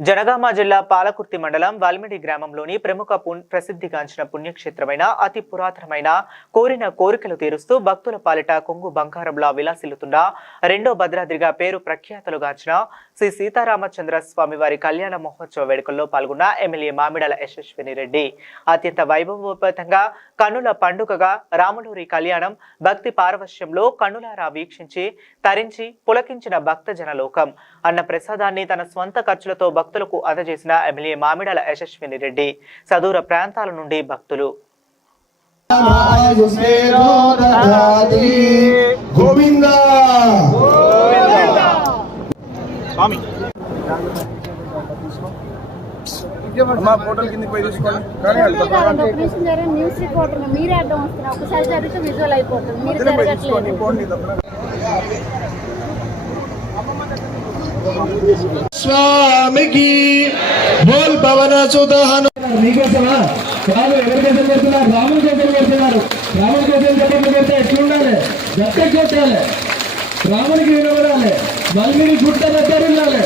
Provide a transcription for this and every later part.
జనగామ జిల్లా పాలకుర్తి మండలం వాల్మిడి గ్రామంలోని ప్రముఖ ప్రసిద్ధిగాంచిన పుణ్యక్షేత్రమైన అతి పురాతనమైన కోరిన కోరికలు తీరుస్తూ భక్తుల పాలిట కొంగు బంగారంలా విలాసిల్లుతున్న రెండో భద్రాద్రిగా పేరు ప్రఖ్యాతలుగాంచిన శ్రీ సీతారామచంద్ర స్వామి వారి కళ్యాణ మహోత్సవ వేడుకల్లో పాల్గొన్న ఎమ్మెల్యే మామిడల యశస్విని రెడ్డి. అత్యంత వైభవోపేతంగా కన్నుల పండుగగా రాములూరి కళ్యాణం భక్తి పారవశ్యంలో కన్నులారా వీక్షించి తరించి పులకించిన భక్త జనలోకం అన్న ప్రసాదాన్ని తన స్వంత ఖర్చులతో భక్తులకు అందజేసిన ఎమ్మెల్యే మామిడాల యశస్విని రెడ్డి సదూర ప్రాంతాల నుండి భక్తులు. గోవింద అమ్మా ఫోటోలు కిందకి పోయి తీసుకోండి కానీ డెఫినేషన్ జరిగిన న్యూస్ రిపోర్టర్ మీరే అడ్డం వస్తున్నారు. ఒకసారి జరిగితే విజువల్ అయిపోతుంది. మీరు జరగట్లేదు. స్వామికి బోల్ భవన సుత హను నీకోసమా? కాదు ఎవరి కోసం పెడుతున్నారు రాముడి కోసం పెడుతున్నారు రాముని కోసం చెప్పట్లు పెడితే ఎట్లుండాలి గట్టెకి కొట్టాలి. రామునికి వినబడాలి మల్మిని గుట్ట దగ్గర ఉండాలి.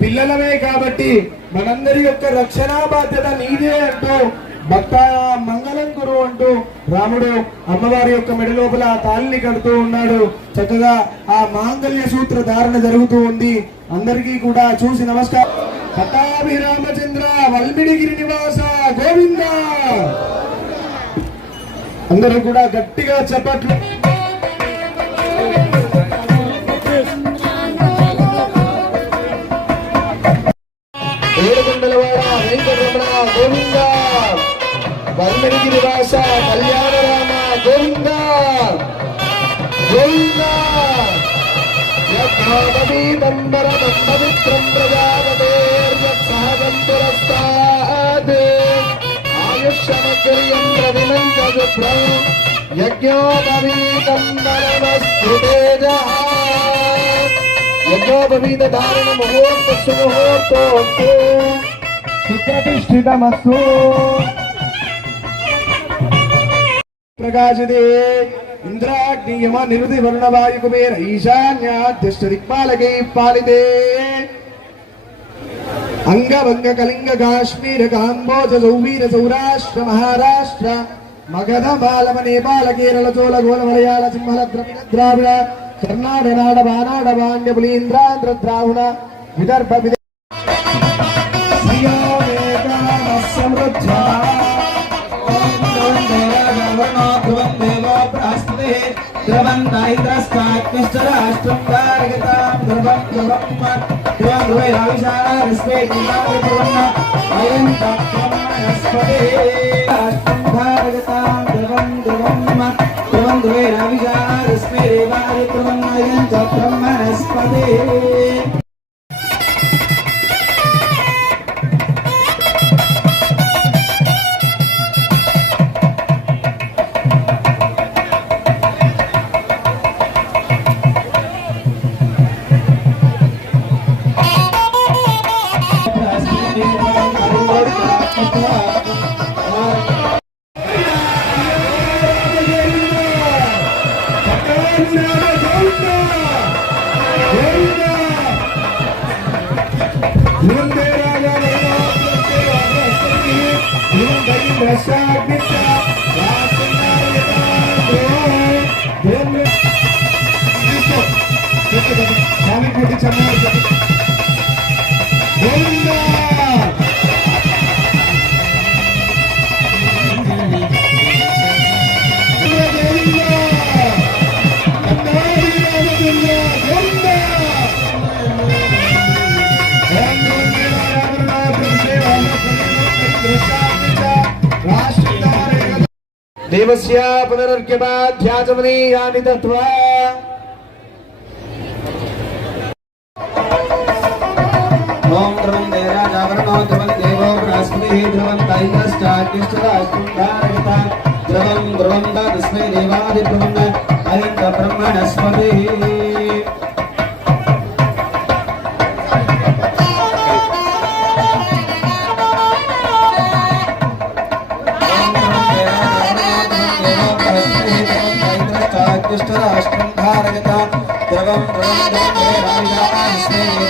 పిల్లలమే కాబట్టి మనందరి యొక్క రక్షణ బాధ్యత నీదే అంటూ భక్త మంగళం గురు అంటూ రాముడు అమ్మవారి యొక్క మెడ లోపల ఆ తాళిని కడుతూ ఉన్నాడు. చక్కగా ఆ మాంగళ్య సూత్ర ధారణ జరుగుతూ ఉంది. అందరికీ కూడా చూసి నమస్కారం. పటాభి రామచంద్ర వల్మిడిగిరి నివాస గోవింద! అందరూ కూడా గట్టిగా చెప్పట్లు வல்மரிக்கு भाषा கல்யாண ராமா கோவிந்தா கோவிந்தா यद्धावति दम्बरदम्बविक्रं प्रजापतेर्यत्सहगन्तुरस्तात् आयुष्यमग्र्यं प्रविलञ्चजुभ्रं यज्ञोपवीतम्बरमस्तु तेजः यज्ञोपवीतधारणमुहूर्तसुमुहूर्तोऽस्तु सुप्रतिष्ठितमस्तु ప్రకాశితే ఇంద్రాగ్నియమ నిరుది వర్ణ వాయు కుబేర ఈశాన్యాధ్యష్ట దిక్పాలకై పాలితే. అంగభంగ కళింగ కాశ్మీర కాంబోజ సౌవీర సౌరాష్ట్ర మహారాష్ట్ర మగధ బాలమ నేపాల కేరళ చోళ గోల మలయాళ సింహల ద్రవిడ ద్రావిడ కర్ణాడ నాడ బానాడ బాండ్య పులీంద్రాంధ్ర ద్రావుణ విదర్భ ष्टराष्ट्रंगारगतां ध्रुवं ध्रुवं अयं तत्त्वमनस्पते अष्टंगारगतां ध्रुवं ध्रुवं ध्रुवं ध्रुवे राविशाला अयं तत्त्वमनस्पते విద देवस्य पुनरर्घ्यमाध्याचमनीयानि दत्त्वा ॐ ध्रुवं देराजावरणो ध्रुवं देवो बृहस्पतिः ध्रुवं तैकश्चाग्निश्चराष्टुन्धारयिता ध्रुवं ध्रुवं तस्मै देवादिध्रुवं अयं ब्रह्मणस्पतिः।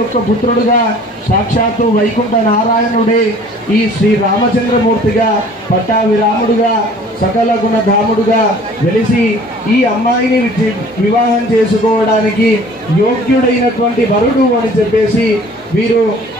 యొక్క పుత్రుడుగా సాక్షాత్తు వైకుంఠ నారాయణుడే ఈ శ్రీ రామచంద్రమూర్తిగా పట్టాభిరాముడుగా సకల గుణధాముడుగా వెలిసి ఈ అమ్మాయిని వివాహం చేసుకోవడానికి యోగ్యుడైనటువంటి వరుడు అని చెప్పేసి వీరు